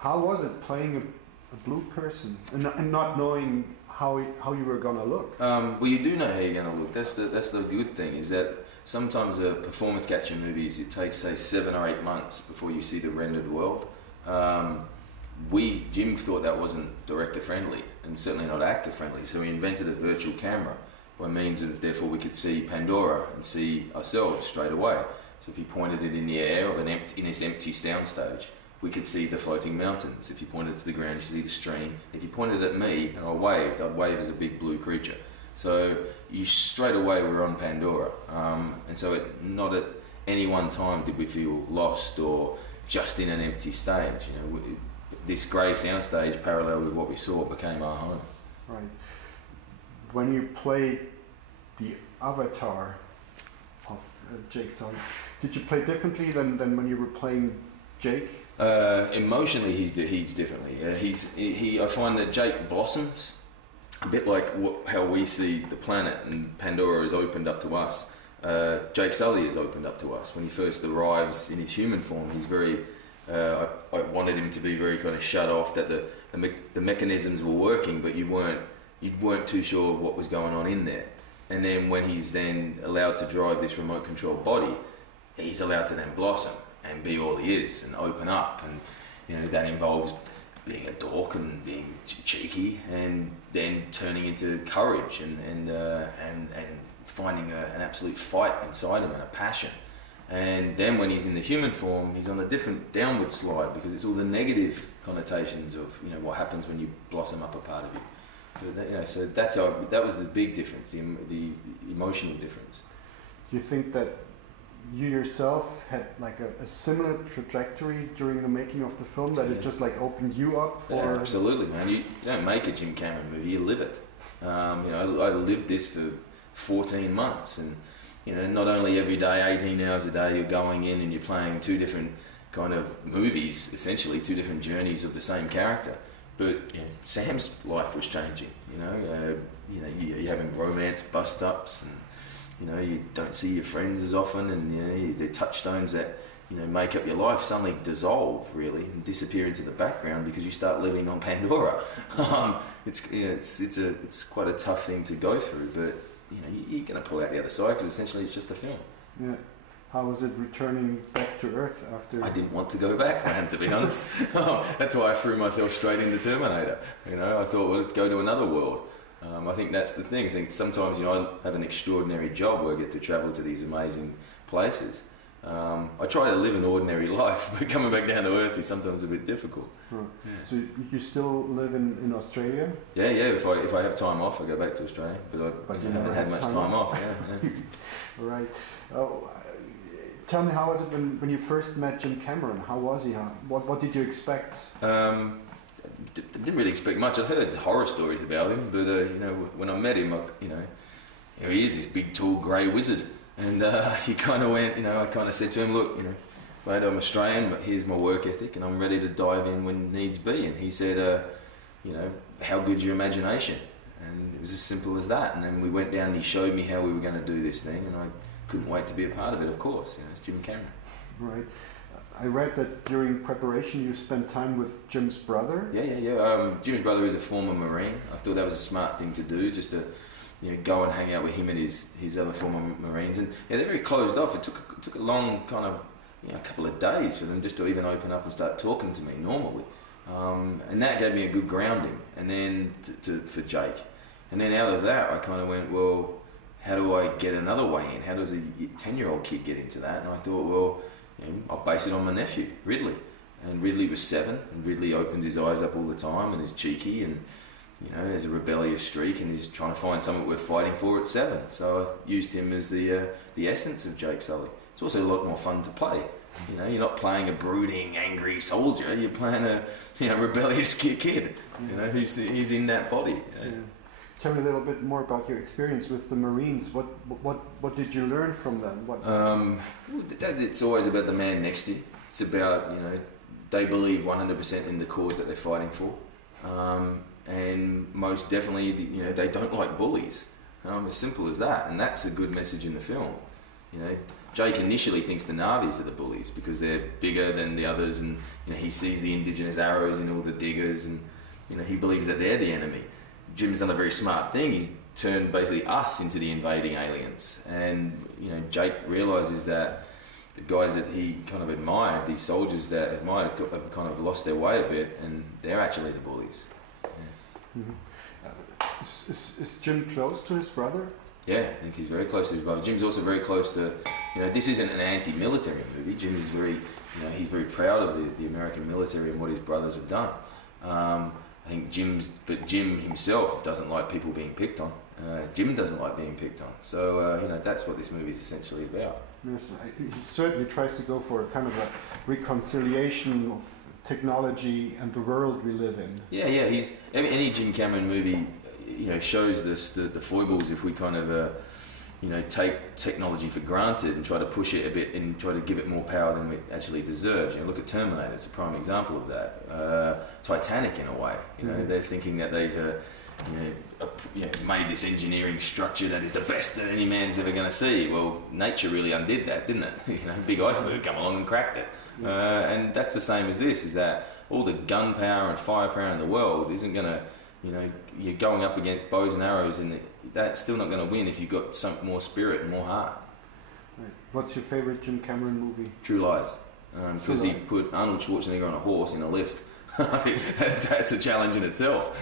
How was it playing a blue person and not knowing how you were gonna look? Well, you do know how you're gonna look. That's the good thing, is that sometimes performance capture movies, it takes say 7 or 8 months before you see the rendered world. Jim thought that wasn't director friendly and certainly not actor friendly, so we invented a virtual camera by means of, therefore we could see Pandora and see ourselves straight away. So if you pointed it in the air in this empty soundstage, we could see the floating mountains. If you pointed to the ground, you see the stream. If you pointed at me and I waved, I'd wave as a big blue creature. So you straight away were on Pandora. And so not at any one time did we feel lost or just in an empty stage. You know, this grey soundstage, parallel with what we saw, became our home. Right. When you played the avatar of Jake Sully, did you play differently than when you were playing Jake? Emotionally, he's differently. I find that Jake blossoms a bit like how we see the planet, and Pandora is opened up to us. Jake Sully is opened up to us. When he first arrives in his human form, he's very. I wanted him to be very kind of shut off, that the mechanisms were working, but you weren't too sure what was going on in there. And then when he's then allowed to drive this remote controlled body, he's allowed to then blossom and be all he is and open up, and you know that involves being a dork and being cheeky, and then turning into courage and finding an absolute fight inside him and a passion. And then when he's in the human form, he's on a different downward slide, because it's all the negative connotations of what happens when you blossom up a part of you. So that was the big difference, the emotional difference. Do you think that you yourself had like a similar trajectory during the making of the film, that it just like opened you up for? Yeah, absolutely, man. You don't make a Jim Cameron movie, you live it. I lived this for 14 months, and not only every day, 18 hours a day, you're going in and you're playing 2 different kind of movies, essentially 2 different journeys of the same character. But Sam's life was changing. You're having romance bust-ups, and you don't see your friends as often, and the touchstones that make up your life suddenly dissolve really and disappear into the background because you start living on Pandora. It's quite a tough thing to go through, but you're going to pull out the other side, because essentially it's just a film. Yeah. How was it returning back to Earth after? I didn't want to go back, man, to be honest. That's why I threw myself straight into Terminator. I thought, well, let's go to another world. I think that's the thing. I think sometimes, I have an extraordinary job where I get to travel to these amazing places. I try to live an ordinary life, but coming back down to Earth is sometimes a bit difficult. Right. Yeah. So you still live in Australia? Yeah. If I have time off, I go back to Australia, but I haven't had much time off. Yeah. All right. Tell me, how was it when you first met Jim Cameron? How was he? What did you expect? Didn't really expect much. I'd heard horror stories about him, but when I met him, he is this big, tall, grey wizard, and he kind of went. I kind of said to him, "Look, mate, I'm Australian, but here's my work ethic, and I'm ready to dive in when needs be." And he said, "How good's your imagination?" And it was as simple as that. And then we went down, and he showed me how we were going to do this thing, and I couldn't wait to be a part of it. Of course, it's Jim Cameron. Right. I read that during preparation you spent time with Jim's brother. Yeah. Jim's brother is a former Marine. I thought that was a smart thing to do, just to go and hang out with him and his other former Marines. And they're very closed off. It took a long kind of a couple of days for them just to even open up and start talking to me normally. And that gave me a good grounding. And then for Jake, and then out of that I kind of went, well, how do I get another way in? How does a 10-year-old kid get into that? And I thought, well, I'll base it on my nephew, Ridley. And Ridley was 7, and Ridley opens his eyes up all the time and is cheeky, and there's a rebellious streak, and he's trying to find something worth fighting for at 7. So I used him as the essence of Jake Sully. It's also a lot more fun to play. You're not playing a brooding, angry soldier. You're playing a rebellious kid. Who's in that body. Yeah. Tell me a little bit more about your experience with the Marines. What did you learn from them? It's always about the man next to you. It's about, they believe 100% in the cause that they're fighting for. And most definitely, they don't like bullies. As simple as that. And that's a good message in the film. You know, Jake initially thinks the Na'vis are the bullies because they're bigger than the others, and you know, he sees the indigenous arrows in all the diggers, and you know, he believes that they're the enemy. Jim's done a very smart thing. He's turned basically us into the invading aliens, and you know, Jake realizes that the guys that he kind of admired, these soldiers that admired, have kind of lost their way a bit, and they're actually the bullies. Yeah. Is Jim close to his brother? Yeah, I think he's very close to his brother. Jim's also very close to, you know, this isn't an anti-military movie. Jim is very, you know, he's very proud of the American military and what his brothers have done. I think Jim himself doesn't like people being picked on. Jim doesn't like being picked on. So, you know, that's what this movie is essentially about. Yes, he certainly tries to go for a kind of a reconciliation of technology and the world we live in. Yeah, he's any Jim Cameron movie, you know, shows this the foibles if we kind of you know, take technology for granted and try to push it a bit and try to give it more power than it actually deserves. You know, look at Terminator; it's a prime example of that. Titanic, in a way, you know, they're thinking that they've made this engineering structure that is the best that any man's ever going to see. Well, nature really undid that, didn't it? You know, big iceberg come along and cracked it. And that's the same as this: is that all the gunpowder and firepower in the world isn't going to, you know, you're going up against bows and arrows, and that's still not going to win if you've got some more spirit and more heart. Right. What's your favorite Jim Cameron movie? True Lies, because he put Arnold Schwarzenegger on a horse in a lift. I think that's a challenge in itself.